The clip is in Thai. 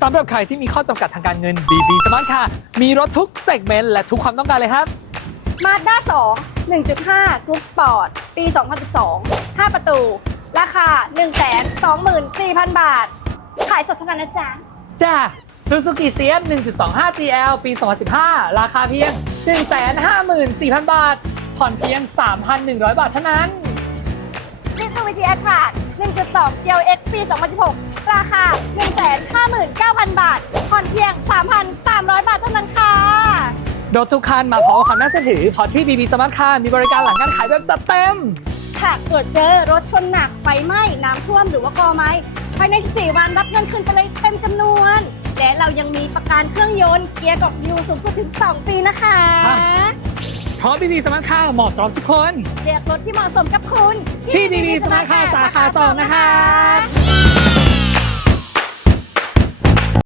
สำหรับใครที่มีข้อจำกัดทางการเงิน BB Smart Car มีรถทุกเซกเมนต์และทุกความต้องการเลยครับมาด้า2 1.5 Group Sport ปี 2012 5 ประตู ราคา 124,000 บาท ขายสดเท่านั้นนะจ๊ะ จ้า Suzuki CS 1.25 GL ปี 2015 ราคาเพียง 154,000 บาท ผ่อนเพียง 3,100 บาทเท่านั้น Mitsubishi Atlas 1.2 GLX ปี 2016 ราคา 3,300 บาทเท่านั้นค่ะ รถทุกคันมาพร้อมกับความน่าเชื่อถือเพราะที่ BB Smart Car มีบริการหลังการขายแบบจัดเต็ม หากเกิดเจอรถชนหนักไฟไหม้น้ำท่วมหรือว่ากอไม้ภายใน 14 วันรับเงินคืนไปเลยเต็มจำนวน และเรายังมีประกันเครื่องยนต์เกียร์กล่องยูสูงสุดถึง 2 ปีนะคะ ครับ เพราะ BB Smart Car เหมาะสำหรับทุกคน เรียกรถที่เหมาะสมกับคุณ ที่ BB Smart Car สาขาสองนะคะสาขาสองนะคะ